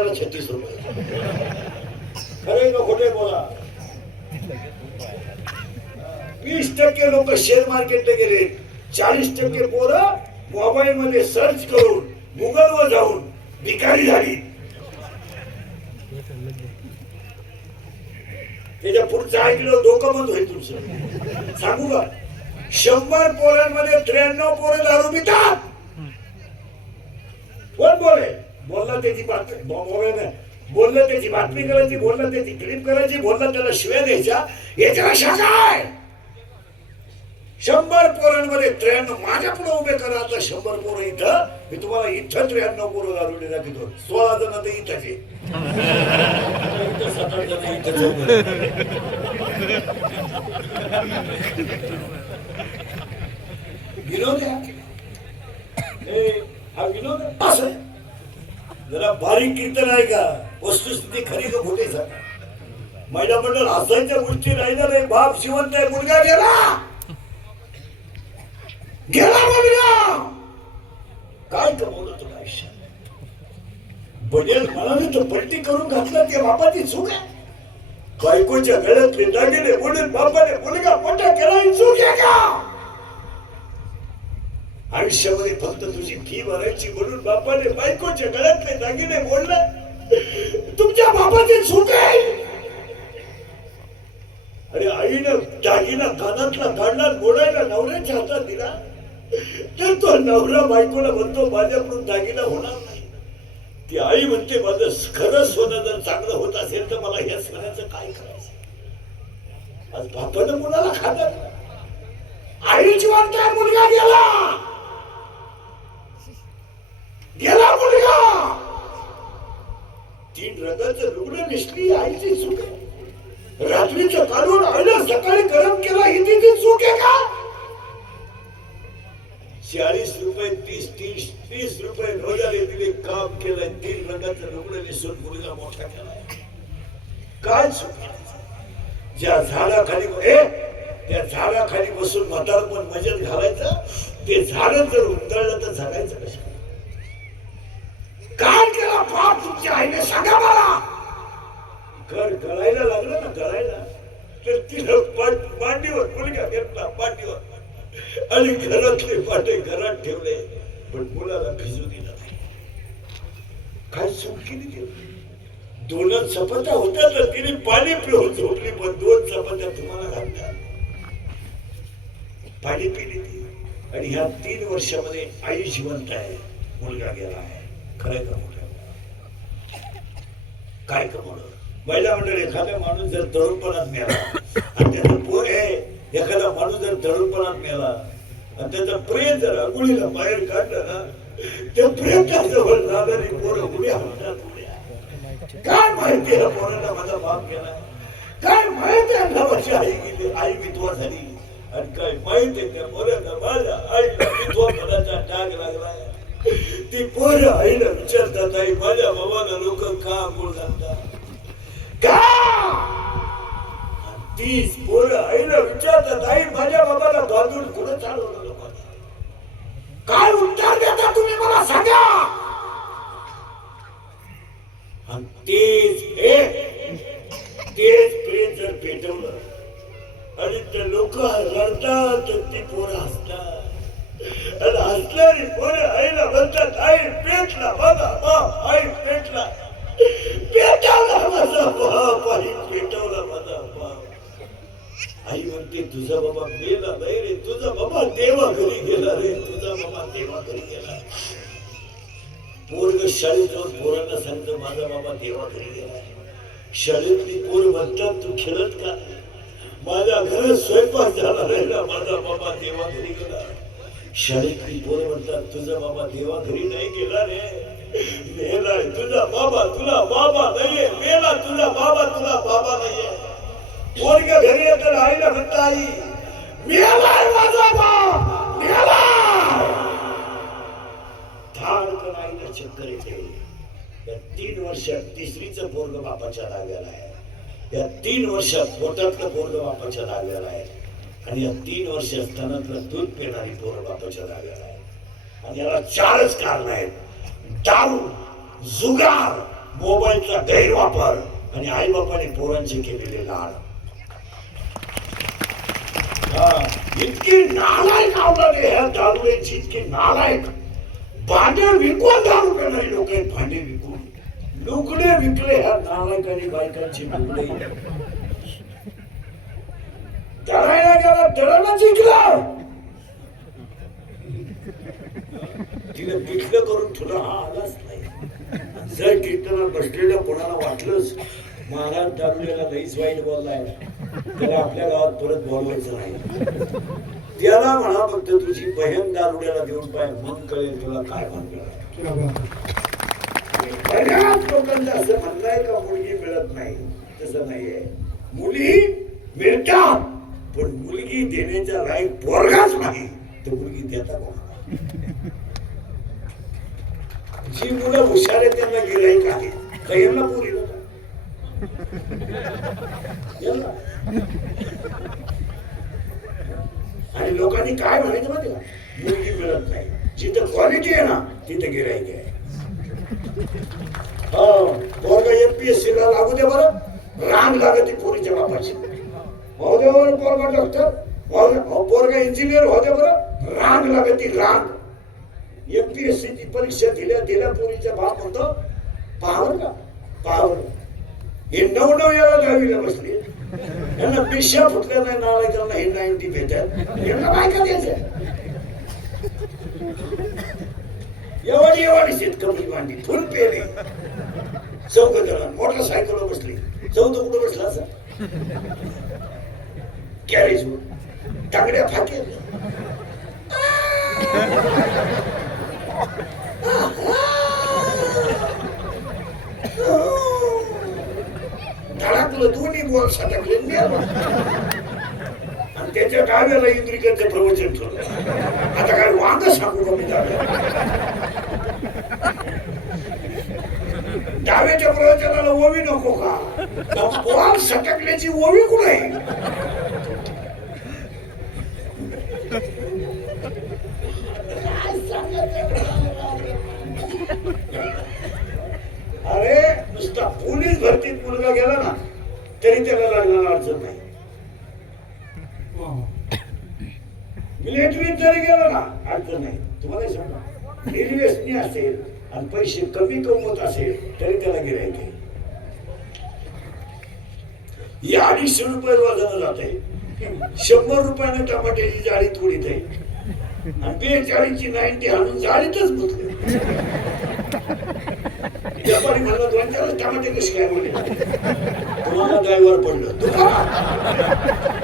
लावायला छत्तीस रुपये. खरे का खोटे बोला? वीस टक्के लोक शेअर मार्केटला गेले. चाळीस टक्के पोरं मोबाईल मध्ये सर्च करून गुगल वर जाऊन भिकारी झाली. त्याच्या पुढचं ऐकलं धोका बंद होईल तुमचं. सांगू का? शंभर पोरांमध्ये त्र्याण्णव पोरं दारू पितात कोण बोले बोललं त्याची बातमी. मोबाईल नाही. बोललं त्याची बातमी करायची बोललं त्याची क्लिप करायची बोललं त्याला शिव्या द्यायच्या. याच्याला शाखा आहे शंभर पोरांमध्ये त्र्याण्णव माझ्या पुढे उभे करा. आता शंभर पोरं इथं. मी तुम्हाला इथं त्र्याण्णव पोरं दारुडे दाखवतो सोळा जण ते इथंच विनोद आहे? हा विनोद असं आहे. जरा बारीक कीर्तन आहे का? वस्तुस्थिती खरी का खोटी सांगा महिला मंडळ हसायच्या गोष्टी राहिल्या नाही बाप शिवंत आहे मुलगा गेला. गेला मुलगा. काय कमवलं तुला आयुष्यात? बडेल म्हणाले तर पलटी करून घातलं ते बापाची चूक आहे. बायकोच्या गळ्यात गळ्यातले गेले वडील बापाने मुलगा मोठा केला ही चूक आहे का? आयुष्यामध्ये फक्त तुझी फी भरायची म्हणून बापाने बायकोच्या गळ्यातले दागिने मोडले. तुमच्या बापाचे सुख अरे आईनं दागिना कानातला काढला मोडायला नवऱ्याच्या हातात दिला. तर तो नवरा बायकोला म्हणतो माझ्याकडून दागिना होणार नाही. ती आई म्हणते माझं खरं सोनं जर चांगलं होत असेल तर मला या सोन्याचं काय करायचं? आज बापानं मुलाला खात. आईची वाटत मुलगा गेला. गेला मुलगा! तीन रंगाचं रुग्ण निसली आईची चूक आहे. रात्रीचं काढून आईला सकाळी गरम केला ही तिची चूक आहे का? चाळीस रुपये तीस तीस तीस रुपये रोजाने दिले काम केलंय. तीन रंगाचं रुग्ण निसून मुलगा मोठा केलाय. काय चूक ज्या झाडाखाली ए त्या झाडाखाली बसून म्हातारपण मजेत घालायचं ते झाड जर उंदळलं तर झाडायचं कसं काय केला पाप तुमच्या आईने. सांगा मला. घर गळायला लागलं ना गळायला. तर तिनं मांडीवर मुलगा घेतला पाठीवर आणि घरातले पाटे घरात ठेवले. पण मुलाला भिजू दिला काय चूक केली ती? दोनच चपात्या होत्या तर तिने पाणी पिऊन झोपली पण दोन चपात्या तुम्हाला घातल्या पाणी पिली ती. आणि ह्या तीन वर्षामध्ये आई जिवंत आहे. मुलगा गेला आहे. खरं का मोठं काय कमवलं महिला मंडळ एखादा माणूस जर तरुणपणात मिळाला आणि त्याचं पोर आहे एखादा माणूस जर तरुणपणात मिळाला आणि त्याचं प्रेम जर अंगुळीला बाहेर काढलं ना त्या प्रेम जवळ जाणारी पोरं उड्या म्हणतात काय माहिती या पोराला माझा बाप गेला? काय माहिती अठरा वर्ष आई गेली? आई विधवा झाली. आणि काय माहिती त्या पोराला माझ्या आईला विधवा पदाचा डाग लागला. ती पोर आईला विचारतात आई माझ्या बाबाला लोक का गुळ घालतात? का? तीच पोर आईला विचारतात आई माझ्या बाबाला बांधून कुठं चालवलं काय उत्तर देता तुम्ही मला सांगा? आणि तेच हे तेच प्रेम जर पेटवलं आणि ते लोक रडतात तर ती पोरं हसतात. आणि हसणारी पोरं आईला म्हणतात आई पेटला बाबा बाप आई पेटला पेटवला माझा बाप आई पेटवला माझा बाप आई म्हणते तुझा बाबा मेला नाही रे तुझा बाबा देवा घरी गेला रे तुझा बाबा देवा घरी गेला पोरग शाळेत जाऊन पोरांना सांगतो माझा बाबा देवा घरी गेला शाळेतली पोर म्हणतात तू खेळत का माझ्या घरात स्वयंपाक झाला नाही ना माझा बाबा देवा घरी गेला शाळेतली पोर म्हणतात तुझा बाबा देवा घरी नाही गेला रे. मेलाय तुझा बाबा तुला बाबा नाहीये. मेला तुझा बाबा तुला बाबा नाहीये. पोरग घरी येत आईला म्हणत आई मेलाय माझा बाप मेलाय धाडकन आईला चक्कर येते. या तीन वर्षात तिसरीचं पोरग बापाच्या लागलेलं आहे. या तीन वर्षात पोटातलं पोरग बापाच्या लागलेलं आहे. आणि या तीन वर्षे असताना तुला दूध पिणारी पोरं बापाच्या लागलेलं आहे आणि याला चारच कारण आहेत. दारू जुगार मोबाईलचा गैरवापर आणि आई बापाने पोरांचे केलेले लाड. हा, इतकी नालायक आवडले ह्या दारुड्यांची इतकी नालायक. भांडे विकून दारू पिणारी लोक आहेत भांडे विकून. लुकडे विकले ह्या नालायकांनी बायकांची लुकडे दळायला गेला दळायला जिंकला. तिला पिठलं करून तुला हा आलाच नाही. जर कीर्तनात बसलेल्या कोणाला वाटलंच महाराज दारुल्याला लईच वाईट बोललाय. त्याला आपल्या गावात परत बोलवायचं नाही. त्याला म्हणा फक्त तुझी बहीण दारुड्याला देऊन पाय मन कळेल तुला काय म्हणलं बऱ्याच लोकांना असं म्हणणं आहे का मुलगी मिळत नाही? तसं नाहीये. मुली मिळतात. पण मुलगी देण्याच्या लायक पोरगाच नाही. तर मुलगी देता कोणाला जी मुलं हुशार आहेत त्यांना गिराईक आहे. तर यांना पुरी आणि लोकांनी काय म्हणायचं माहिती का? मुलगी मिळत नाही. जिथं क्वालिटी आहे ना तिथं गिराईक आहे. हो पोरगा एमपीएससी ला लागू दे बरं. रांग लागत पोरीच्या बापाची. हो दे बरं पोरगा डॉक्टर पोरगा इंजिनियर हो दे बरं रांग लागते रांग एमपीएससी ची परीक्षा दिल्या दिल्या पोरीच्या बाप म्हणतो पावर का पावर हे नऊ नऊ याला दहावीला बसली यांना पिशा फुटल्या नाही नालायकांना हे नाईन्टी भेटत यांना बायका द्यायचं एवढी एवढी शेतकरी मांडी फुल पेरे चौक जण मोटरसायकल बसली चौथ कुठं बसला असं कॅरेज टांगड्या फाके धडाकलं दोन्ही बॉल सटकले आणि आणि त्याच्या डाव्याला इंद्रिकांचं प्रवचन ठेवलं आता काय वांग सांगू का मी डाव्या डाव्याच्या प्रवचनाला ओवी नको का? बॉल सटकल्याची ओवी कुठे? अरे नुसता पोलीस भरतीत मुलगा गेला ना तरी त्याला लागणार अडचण नाही. मिलिटरीत जरी गेला ना अडचण नाही. तुम्हाला सांगा रेल्वेसनी असेल आणि पैसे कमी कमवत असेल तरी त्याला गिरायचे ही अडीचशे रुपये वाजवलं जात आहे. शंभर रुपयाने टमाट्याची जाळी थोडीत आहे. आणि बेचाळीसची नाईन्टी हाणून जाळीतच गुंतले व्यापारी म्हणला दोन चार टमाटे कशी काय म्हणे तुम्हाला ड्रायव्हर पडलं. तुम्हाला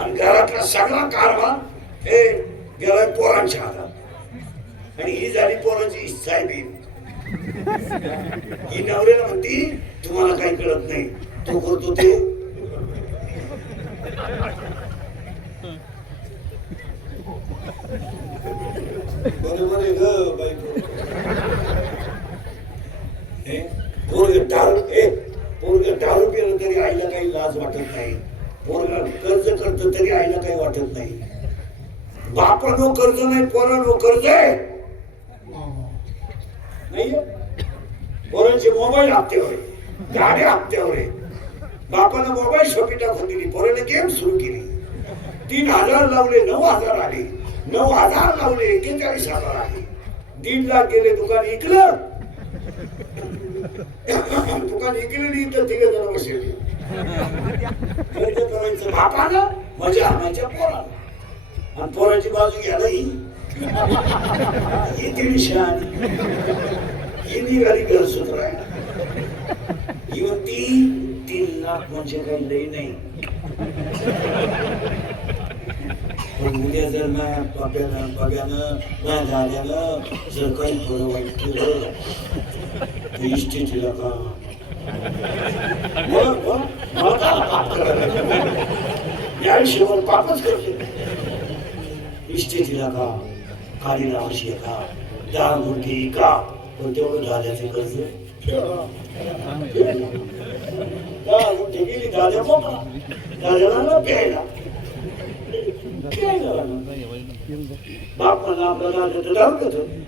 आणि घरातला सगळा कारभार हे गेला पोरांच्या हातात. आणि ही झाली पोरांची साहेबी. ही नवऱ्याला म्हणती तुम्हाला काही कळत नाही. तो करतो ते. बरोबर आहे ग बायको. हे, पोरग दारू ए पोरग दारू पिलं तरी आईला काही लाज वाटत नाही. कर्ज तरी आईला काही वाटत नाही. बापानो कर्ज नाही पोरानो कर्ज आहे पोरांचे मोबाईल हप्त्यावर आहे, गाड्या हप्त्यावर आहे. बापानं मोबाईल शॉपी टाकून दिली पोराने गेम सुरू केली. तीन हजार लावले नऊ हजार आले. नऊ हजार लावले एकेचाळीस हजार आले. दीड लाख गेले दुकान इकलं. दुकान इकलेली तर जण बापानं मजा आणायच्या पोराला आणि पोराची बाजू घ्यायला ही ही शान ही निघाली घर तीन लाख म्हणजे काही लई नाही पण उद्या जर माझ्या पाप्यानं पगानं माझ्या दाद्यानं जर काही थोडं वाईट केलं तर इस्टेटीला का मग, मग, मला का पाप करायला? या आयुष्यावर पापच करते. इस्टेटीला का? काळीला हशी का? दहा गुंठी का? पण तेवढं दाद्याचे कर्ज? गेली ना प्यायला. प्यायला. लागला. बाप म्हणा आपला दादा तर जाऊ देतो